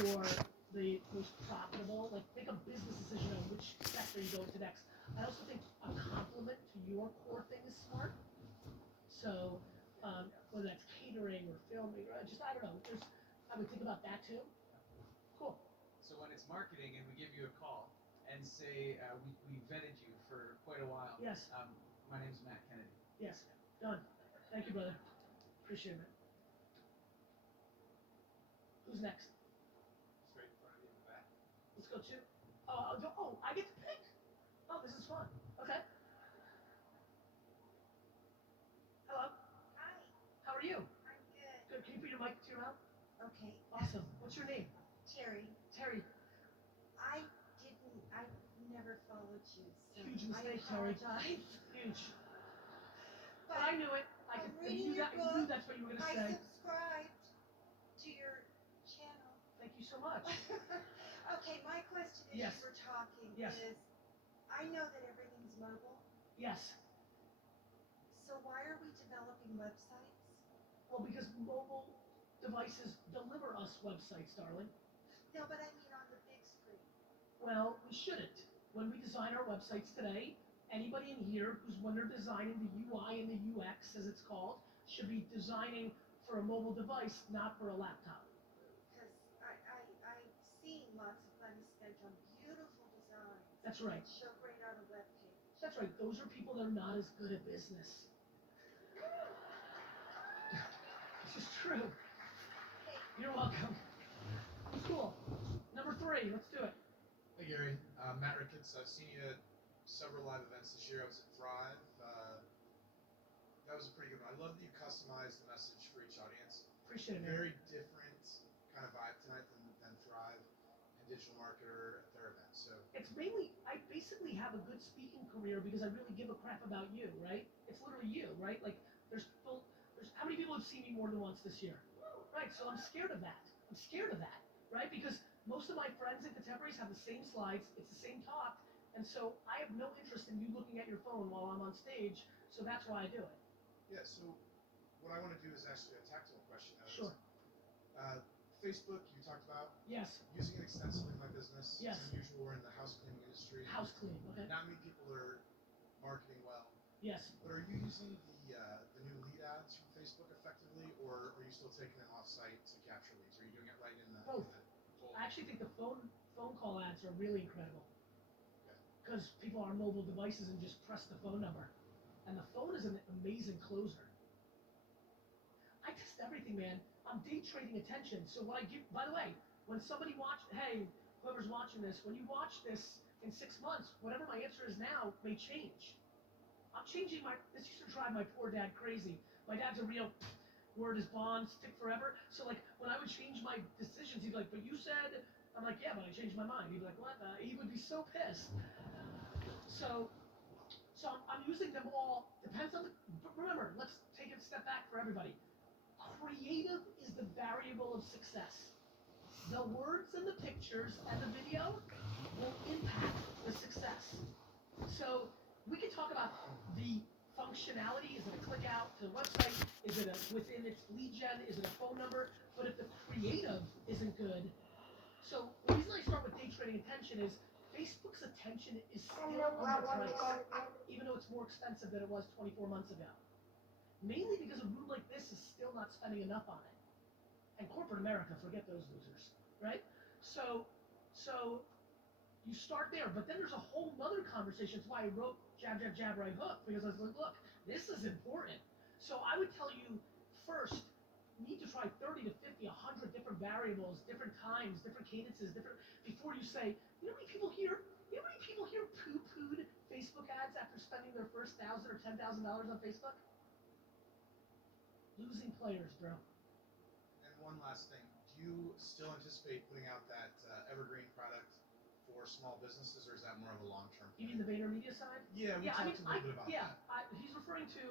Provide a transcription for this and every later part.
for the most profitable. Like, make a business decision on which sector you go into next. I also think a complement to your core thing is smart. So, whether that's catering or filming, or just, I don't know. I would think about that too. Cool. So when it's marketing and we give you a call and say we vetted you for quite a while. Yes. My name's Matt Kennedy. Yes. Done. Thank you, brother. Appreciate it, man. Who's next? Straight in front of you in the back. Let's go to. I get to pick. Oh, this is fun. Okay. Hello. Hi, How are you? I'm good. Good. Can you put your mic to your mouth? Okay. Awesome. What's your name? Terry, Terry. I never followed you, so Huge mistake, I Terry. apologize. Huge. But But I knew it. I'm You reading knew your that. You knew book. that's what you were gonna I say. subscribed to your channel. Thank you so much. Okay, my question as Yes. you were talking Yes. is, I know that everything's mobile, Yes. so why are we developing websites? Well, because mobile devices deliver us websites, darling. No, but I mean on the big screen. Well, we shouldn't. When we design our websites today, anybody in here when they're designing the UI and the UX, as it's called, should be designing for a mobile device, not for a laptop. Because I've seen lots of money spent on beautiful designs. That's right. That show great on a web page. That's right. Those are people that are not as good at business. This is true. You're welcome. Cool. Number 3. Let's do it. Hey Gary, Matt Ricketts. I've seen you at several live events this year. I was at Thrive. That was a pretty good one. I love that you customized the message for each audience. Appreciate it, man. Very different kind of vibe tonight than Thrive and Digital Marketer at their event. So It's mainly, I basically have a good speaking career because I really give a crap about you, right? It's literally you, right? Like, how many people have seen me more than once this year? Right, so I'm scared of that. I'm scared of that, right? Because most of my friends at Contemporaries have the same slides, it's the same talk, and so I have no interest in you looking at your phone while I'm on stage, so that's why I do it. yeah, so what I want to do is actually a tactical question. Sure. Facebook, you talked about. Yes. Using it extensively in my business. Yes. It's unusual. We're in the house cleaning industry. House cleaning, okay. Not many people are marketing well. Yes. But are you using the new lead ads from Facebook effectively, or are you still taking them off-site to capture leads? Are you doing it right in the Both. cold? I actually think the phone call ads are really incredible. Okay. Because people are on mobile devices and just press the phone number. And the phone is an amazing closer. I test everything, man. I'm day trading attention. So what I give, by the way, when somebody whoever's watching this, when you watch this in 6 months, whatever my answer is now may change. I'm changing this used to drive my poor dad crazy. My dad's a real word is bond, stick forever. So like when I would change my decisions, he'd be like, but you said, I'm like, yeah, but I changed my mind. He'd be like, what? He would be so pissed. So I'm using them all. Depends on but remember, let's take it a step back for everybody. Creative is the variable of success. The words and the pictures and the video will impact the success. So we can talk about the functionality. Is it a click out to the website? Is it within its lead gen? Is it a phone number? But if the creative isn't good, so the reason I start with day trading attention is Facebook's attention is still underpriced, even though it's more expensive than it was 24 months ago. Mainly because a room like this is still not spending enough on it. And corporate America, forget those losers, right? So you start there, but then there's a whole other conversation. That's why I wrote Jab, Jab, Jab, Right Hook, because I was like, look, this is important. So I would tell you first, you need to try 30 to 50, 100 different variables, different times, different cadences, before you say, you know how many people here poo-pooed Facebook ads after spending their first $1,000 or $10,000 on Facebook? Losing players, bro. And one last thing, do you still anticipate putting out that evergreen product for small businesses, or is that more of a long-term plan? You mean the VaynerMedia side? Yeah, we talked a little bit about that. He's referring to,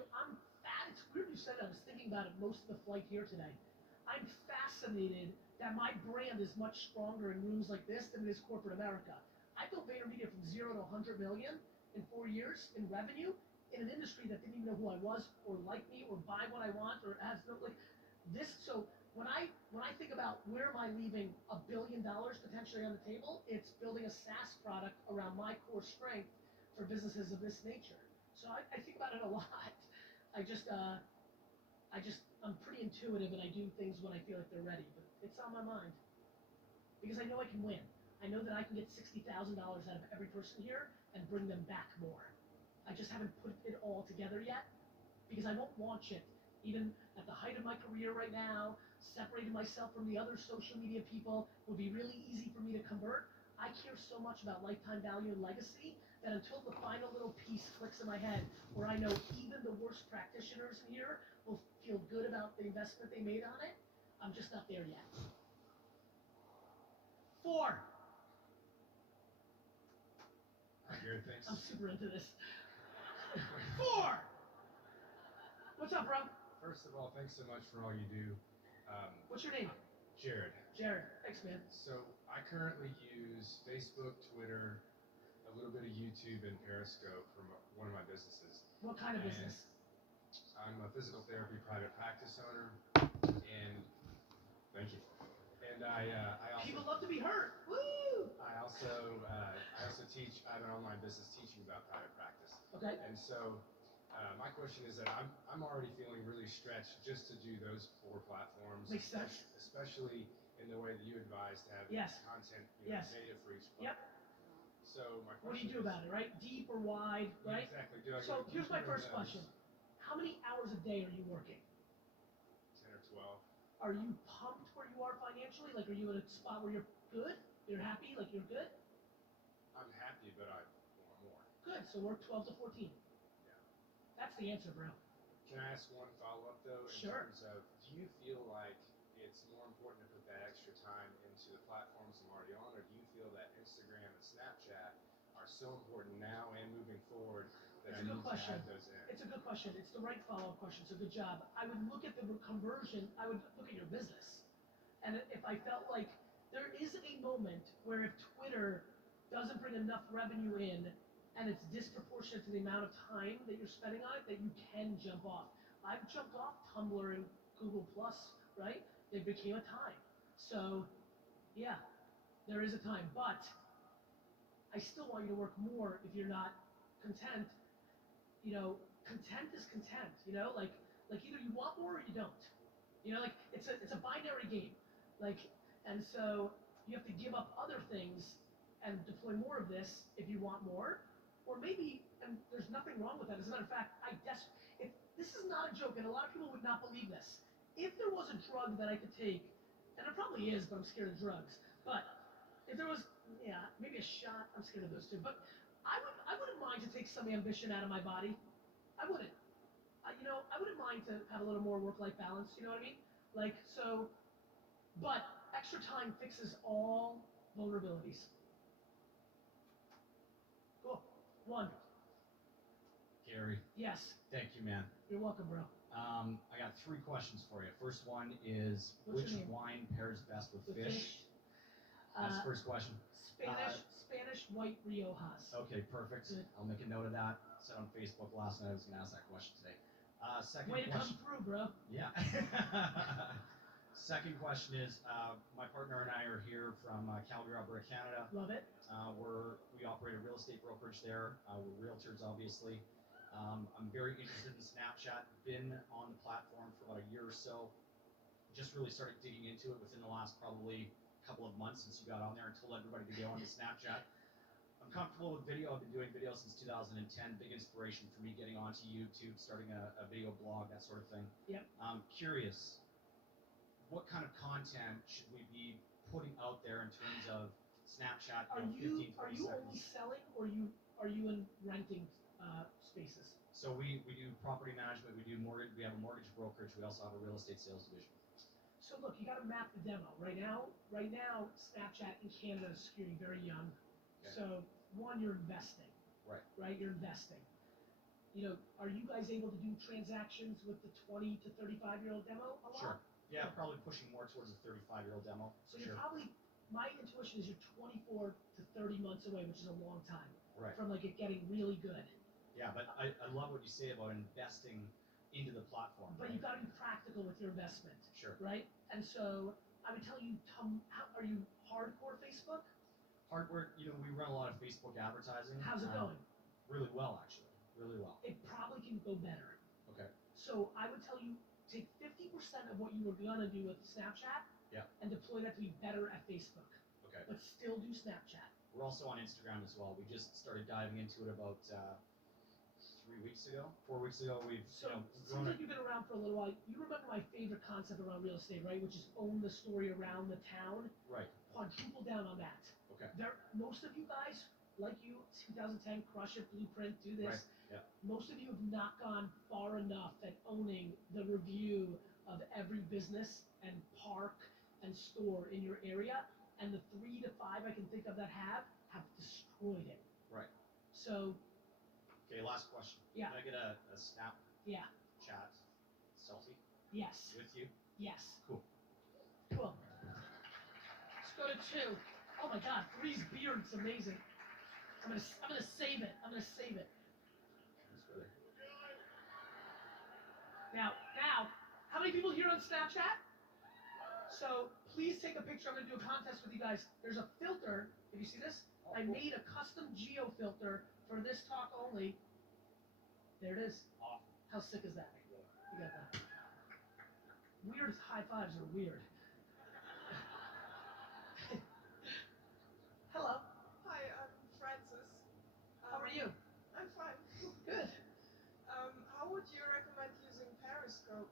it's weird you said that. I was thinking about it most of the flight here today. I'm fascinated that my brand is much stronger in rooms like this than it is corporate America. I built VaynerMedia from 0 to 100 million in 4 years in revenue in an industry that didn't even know who I was or like me or buy what I want or has no, like, this. So when I think about where am I leaving $1 billion potentially on the table, it's building a SaaS product around my core strength for businesses of this nature. So I think about it a lot. I just I'm pretty intuitive and I do things when I feel like they're ready, but it's on my mind because I know I can win. I know that I can get $60,000 out of every person here and bring them back more. I just haven't put it all together yet because I won't launch it even at the height of my career right now. Separating myself from the other social media people would be really easy for me to convert. I care so much about lifetime value and legacy that until the final little piece clicks in my head where I know even the worst practitioners in here will feel good about the investment they made on it, I'm just not there yet. 4. Jared, thanks. I'm super into this. 4. What's up, bro? First of all, thanks so much for all you do. What's your name? Jared. Jared. Thanks, man. So I currently use Facebook, Twitter, a little bit of YouTube, and Periscope for one of my businesses. What kind of And business? I'm a physical therapy private practice owner, and thank you. And I People also love to be heard. Woo! I also teach. I have an online business teaching about private practice. Okay. And so my question is that I'm already feeling really stretched just to do those 4 platforms. Makes sense. Especially in the way that you advise to have Yes. content Yes. native for each Yep. platform. So my question What do you do about it, right? Deep or wide, Yeah, right? exactly. Do I So go here's my deeper in first those? question. How many hours a day are you working? 10 or 12. Are you pumped where you are financially? Like, are you at a spot where you're good? You're happy? Like, you're good? I'm happy, but I want more. Good. So work 12 to 14. Yeah. That's the answer, bro. Can I ask one follow-up though? In Sure. terms of, do you feel like it's more important to put that extra time into the platforms I'm already on, or do you feel that Instagram and Snapchat are so important now and moving forward that It's I a good need question. to add those in? It's a good question. It's the right follow-up question. So good job. I would look at the conversion. I would look at your business. And if I felt like there is a moment where if Twitter doesn't bring enough revenue in and it's disproportionate to the amount of time that you're spending on it, that you can jump off. I've jumped off Tumblr and Google Plus, right? They became a time. So, yeah, there is a time. But I still want you to work more if you're not content. Content is content, like either you want more or you don't. Like it's a binary game. And so you have to give up other things and deploy more of this if you want more. Or maybe, and there's nothing wrong with that. As a matter of fact, if this is not a joke, and a lot of people would not believe this. If there was a drug that I could take, and there probably is, but I'm scared of drugs. But if there was, maybe a shot, I'm scared of those too. But I wouldn't mind to take some ambition out of my body. I wouldn't. I wouldn't mind to have a little more work-life balance. You know what I mean? But extra time fixes all vulnerabilities. Cool. 1. Gary, Yes. thank you, man. You're welcome, bro. I got 3 questions for you. First one is, What's which your name? wine pairs best with The fish? That's the first question. Spanish white Riojas. Okay, perfect. Good. I'll make a note of that. Said on Facebook last night I was going to ask that question today. Second Way to come question. through, bro. Yeah. Second question is, my partner and I are here from Calgary, Alberta, Canada. Love it. We operate a real estate brokerage there. We're realtors, obviously. I'm very interested in Snapchat. Been on the platform for about a year or so. Just really started digging into it within the last probably couple of months since you got on there and told everybody to go onto Snapchat. I'm comfortable with video. I've been doing video since 2010. Big inspiration for me getting onto YouTube, starting a video blog, that sort of thing. Yep. I'm curious, what kind of content should we be putting out there in terms of Snapchat? Are 15, 20 you only seconds. selling, or are you in renting spaces? So we do property management. We do mortgage. We have a mortgage brokerage. We also have a real estate sales division. So look, you got to map the demo. Right now, Snapchat in Canada is skewing very young. Okay. So one, you're investing. Right. Right, you're investing. Are you guys able to do transactions with the 20 to 35-year-old demo a lot? Sure. Yeah, probably pushing more towards a 35-year-old demo. So For you're sure. probably, my intuition is you're 24 to 30 months away, which is a long time Right. from it getting really good. Yeah, but I love what you say about investing into the platform. But you've got to be practical with your investment, Sure. right? And so I would tell you, are you hardcore Facebook? Hardware, we run a lot of Facebook advertising. How's it going? Really well, actually. Really well. It probably can go better. Okay. So I would tell you, take 50% of what you were gonna do with Snapchat Yeah. and deploy that to be better at Facebook, Okay. but still do Snapchat. We're also on Instagram as well. We just started diving into it about 3 weeks ago, 4 weeks ago. We've So it seems grown like you've been around for a little while. You remember my favorite concept around real estate, right? Which is own the story around the town. right. Quadruple down on that. Okay. Most of you guys, like you, 2010, crush it, blueprint, do this. Right. Yeah. Most of you have not gone far enough at owning the review of every business and park and store in your area. And the 3 to 5 I can think of that have destroyed it. Right. So, Okay. Last question. Yeah. Can I get a Snap yeah, chat selfie yes, with you? yes. Cool. Cool. Let's go to 2. Oh my God, 3's beard's amazing. I'm gonna save it. I'm gonna save it. Thanks, brother. Now, how many people here on Snapchat? So please take a picture. I'm gonna do a contest with you guys. There's a filter. Have you see this? Oh, I cool. made a custom geo filter for this talk only. There it is. Awesome. How sick is that? You got that. Weird high fives are weird. Hello. Hi, I'm Francis. How are you? I'm fine. Good. How would you recommend using Periscope?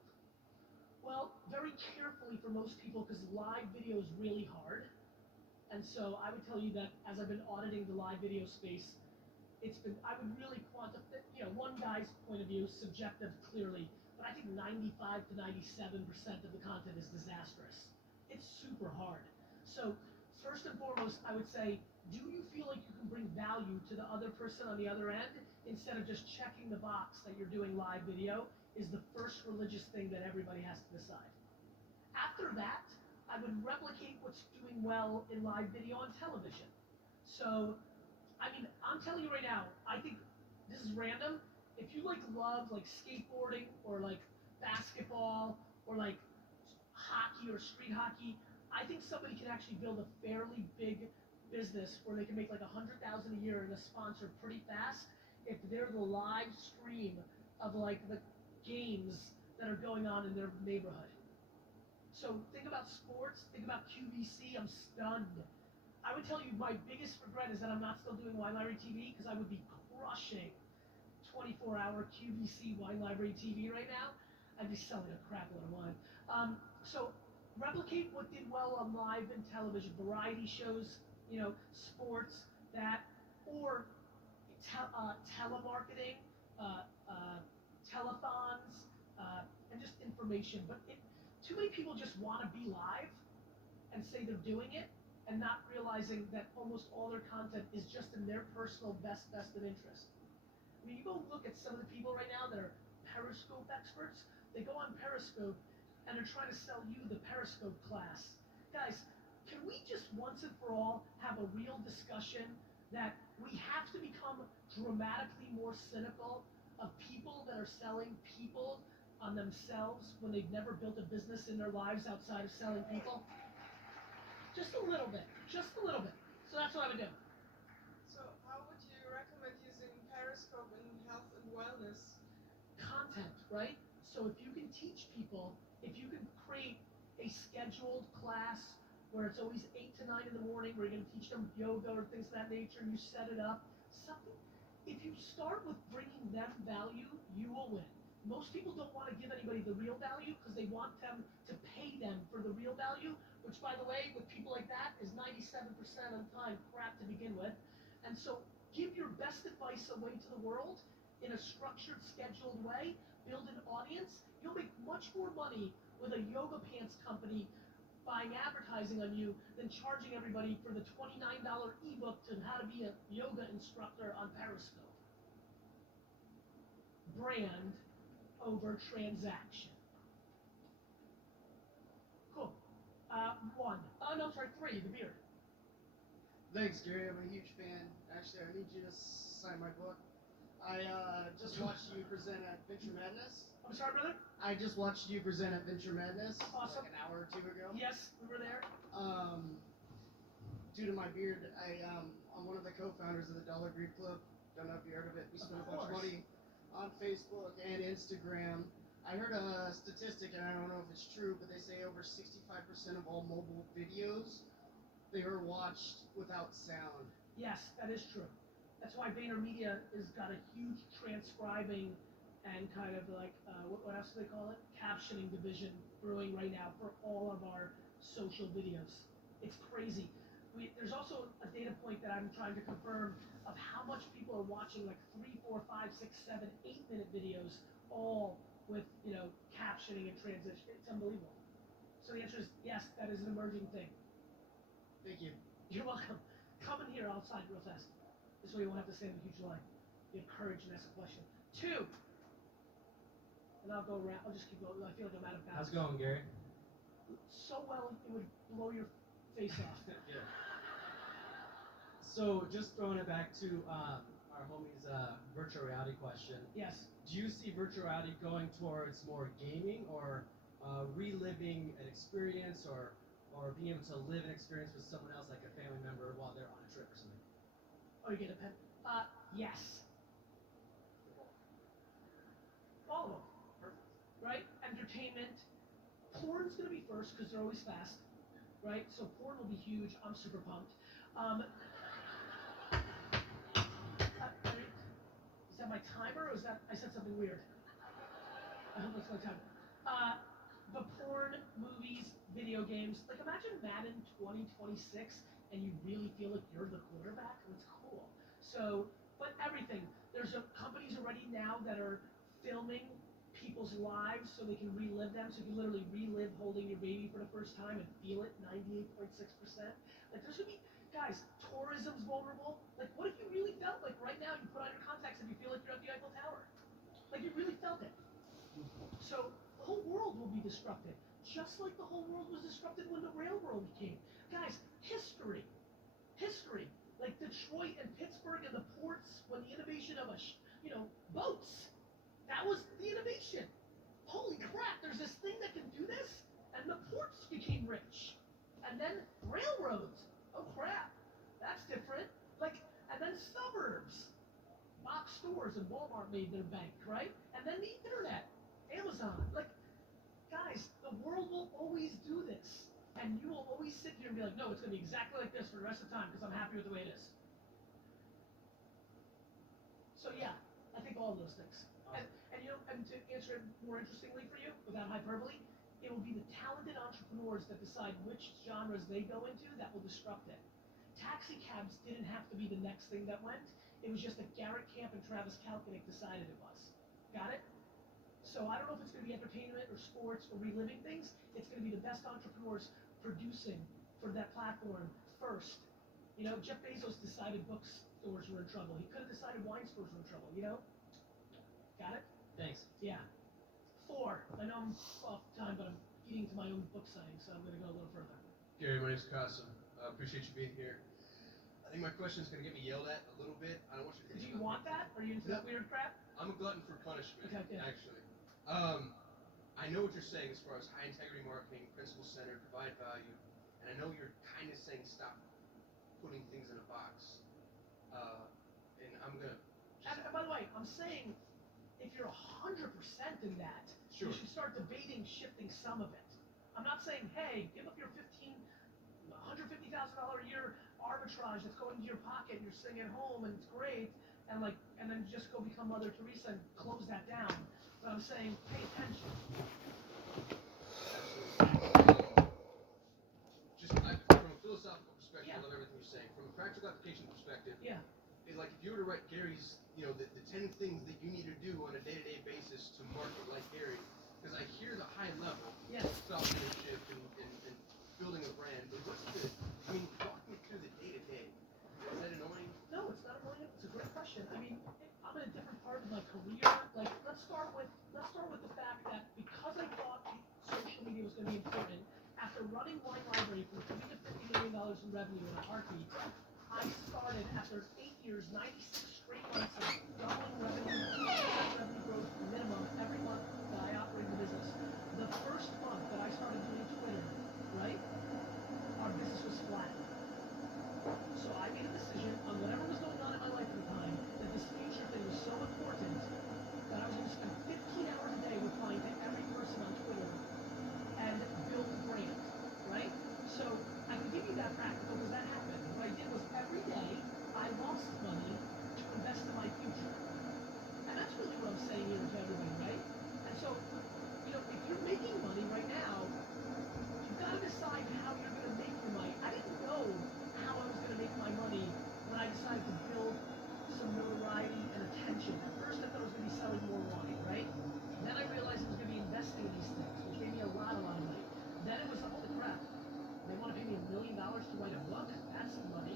Well, very carefully for most people because live video is really hard. And so I would tell you that as I've been auditing the live video space, I would really quantify, one guy's point of view, subjective clearly, but I think 95 to 97% of the content is disastrous. It's super hard. So first and foremost, I would say, do you feel like you can bring value to the other person on the other end instead of just checking the box that you're doing live video is the first religious thing that everybody has to decide. After that, I would replicate what's doing well in live video on television. So, I'm telling you right now, I think this is random. If you love skateboarding or basketball or hockey or street hockey, I think somebody can actually build a fairly big business where they can make $100,000 a year and a sponsor pretty fast if they're the live stream of the games that are going on in their neighborhood. So think about sports, think about QVC, I'm stunned. I would tell you my biggest regret is that I'm not still doing Wine Library TV because I would be crushing 24-hour QVC Wine Library TV right now. I'd be selling a crap load of wine. So replicate what did well on live and television, variety shows, sports, that, or telemarketing, telethons, and just information. But too many people just want to be live and say they're doing it and not realizing that almost all their content is just in their personal vested interest. You go look at some of the people right now that are Periscope experts. They go on Periscope and they're trying to sell you the Periscope class. Guys, can we just once and for all have a real discussion that we have to become dramatically more cynical of people that are selling people on themselves when they've never built a business in their lives outside of selling people? Just a little bit. Just a little bit. So that's what I would do. So how would you recommend using Periscope in health and wellness? Content, right? So if you can teach people, if you can create a scheduled class where it's always 8 to 9 in the morning, where you're going to teach them yoga or things of that nature, and you set it up, something. If you start with bringing them value, you will win. Most people don't want to give anybody the real value because they want them to pay them for the real value, which, by the way, with people like that is 97% of the time crap to begin with. And so give your best advice away to the world in a structured, scheduled way, build an audience. You'll make much more money with a yoga pants company buying advertising on you than charging everybody for the $29 ebook to how to be a yoga instructor on Periscope. Brand over transaction. Cool. 1. Oh, no, sorry, 3, the beard. Thanks, Gary. I'm a huge fan. Actually, I need you to sign my book. I just watched you present at Venture Madness. I'm sorry, brother? I just watched you present at Venture Madness Awesome. like an hour or two ago. Yes, we were there. Due to my beard, I'm one of the co-founders of the Dollar Greed Club. Don't know if you heard of it. We spend a bunch of course. money on Facebook and Instagram. I heard a statistic, and I don't know if it's true, but they say over 65% of all mobile videos, they are watched without sound. Yes, that is true. That's why VaynerMedia has got a huge transcribing and kind of like, what else do they call it? Captioning division brewing right now for all of our social videos. It's crazy. There's also a data point that I'm trying to confirm of how much people are watching like 3, 4, 5, 6, 7, 8-minute videos, all with, captioning and transition. It's unbelievable. So the answer is yes, that is an emerging thing. Thank you. You're welcome. Come in here outside real fast. This way you won't have to stand in a huge line. You have courage and ask a question. 2. And I'll go around. I'll just keep going. I feel like I'm out of bounds. How's it going, Gary? So well, it would blow your face off. Good. So just throwing it back to our homie's virtual reality question. Yes. Do you see virtual reality going towards more gaming or reliving an experience or being able to live an experience with someone else, like a family member, while they're on a trip or something? Oh, you get a pen? Yes. All of them. Perfect. Right? Entertainment. Porn's going to be first because they're always fast. Right? So porn will be huge. I'm super pumped. Is that my timer or is that I said something weird? I hope that's my timer. But porn, movies, video games. Like imagine Madden 2026 and you really feel like you're the quarterback. That's cool. So, but everything. There's companies already now that are filming people's lives so they can relive them. So you can literally relive holding your baby for the first time and feel it 98.6%. Like there's gonna be, guys, tourism's vulnerable. Like what if you really felt like right now you put on your contacts and you feel like you're at the Eiffel Tower? Like you really felt it. So the whole world will be disrupted. Just like the whole world was disrupted when the railroad came. Guys, history. Like Detroit and Pittsburgh and the ports when the innovation of boats. That was the innovation. Holy crap, there's this thing that can do this? And the ports became rich. And then railroads. Oh crap, that's different. And then suburbs. Box stores and Walmart made their bank, right? And then the internet. Amazon. Guys, the world will always do this. And you will always sit here and be like, no, it's going to be exactly like this for the rest of the time because I'm happy with the way it is. So yeah, I think all of those things. Awesome. And to answer it more interestingly for you, without hyperbole, it will be the talented entrepreneurs that decide which genres they go into that will disrupt it. Taxi cabs didn't have to be the next thing that went. It was just that Garrett Camp and Travis Kalanick decided it was. Got it? So I don't know if it's going to be entertainment or sports or reliving things. It's going to be the best entrepreneurs producing for that platform first. Jeff Bezos decided bookstores were in trouble. He could have decided wine stores were in trouble, Got it? Thanks. Yeah. 4. I know I'm off time, but I'm eating to my own book signing, so I'm going to go a little further. Gary, my name's Casa. Appreciate you being here. I think my question is going to get me yelled at a little bit. I don't want you to. Do you want that? Are you into that weird crap? I'm a glutton for punishment, Okay, yeah. actually. I know what you're saying as far as high integrity marketing, principle centered, provide value, and I know you're kind of saying stop putting things in a box. And I'm gonna. And by the way, I'm saying if you're 100% in that, Sure. you should start debating shifting some of it. I'm not saying, hey, give up your $150,000 a year arbitrage that's going into your pocket and you're sitting at home and it's great, and then just go become Mother Teresa and close that down. But I'm saying, pay attention. From a philosophical perspective, Yeah. I love everything you're saying. From a practical application perspective, Yeah. it's like if you were to write Gary's, the 10 things that you need to do on a day-to-day basis to market like Gary, because I hear the high level Yeah. thought leadership and building a brand, but walk me through the day-to-day. Is that annoying? No, it's not annoying. It's a great question. I mean, I'm in a different part of my career. Let's start with the fact that because I thought social media was going to be important, after running Wine Library from $3 to $50 million in revenue in a heartbeat, I started after 8 years, 96 straight months of doubling revenue, 2% revenue growth minimum every month that I operated the business. The first month that I started doing Twitter, right, our business was flat. So I made a decision on whatever was going on in my life at the time that this future thing was so important that I was going to spend 15 hours a day replying to every person on Twitter and build a brand, right? So I can give you that practical because that happened. What I did was every day I lost money to invest in my future. And that's really what I'm saying here to everybody, right? And so, you know, if you're making money right now, you've got to decide how you're going to make your money. I didn't know how I was going to make my money when I decided to build some notoriety and attention. At first, I thought I was going to be selling more wine, right? Then I realized I was going to be investing in these things, which made me a lot of money. Then it was, holy crap, they want to pay me $1 million to write a book? That's some money.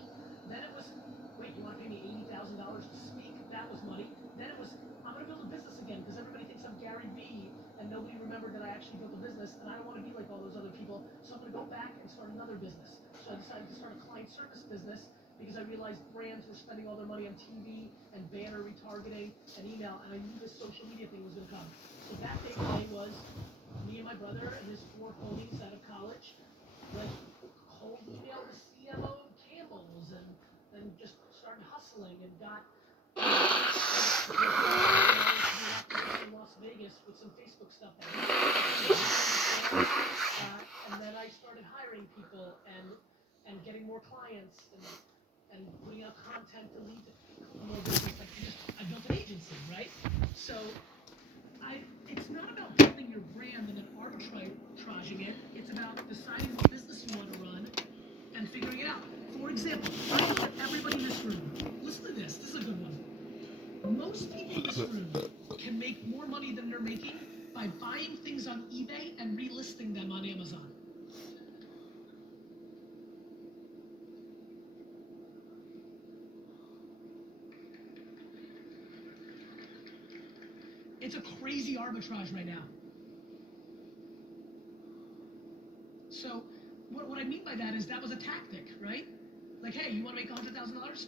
Then it was, wait, you want to pay me $80,000 to speak? That was money. Then it was, I'm going to build a business again because everybody thinks I'm Gary Vee and nobody remembered that I actually built a business and I don't want to be like all those other people. So I'm going to go back and start another business. So I decided to start a client service business because I realized brands were spending all their money on TV and banner retargeting and email, and I knew this social media thing was going to come. So that big day was me and my brother and his 4 ponies out of college, like cold email the CMO of Campbell's and just started hustling and got in Las Vegas with some Facebook stuff. And then I started hiring people and getting more clients and putting out content to lead to more business. I built an agency, right? So it's not about building your brand and then arbitraging it. It's about deciding what business you want to run and figuring it out. For example, I want everybody in this room, listen to this. This is a good one. Most people in this room can make more money than they're making by buying things on eBay and relisting them on Amazon. It's a crazy arbitrage right now. So what I mean by that is that was a tactic, right? Like, hey, you want to make $100,000?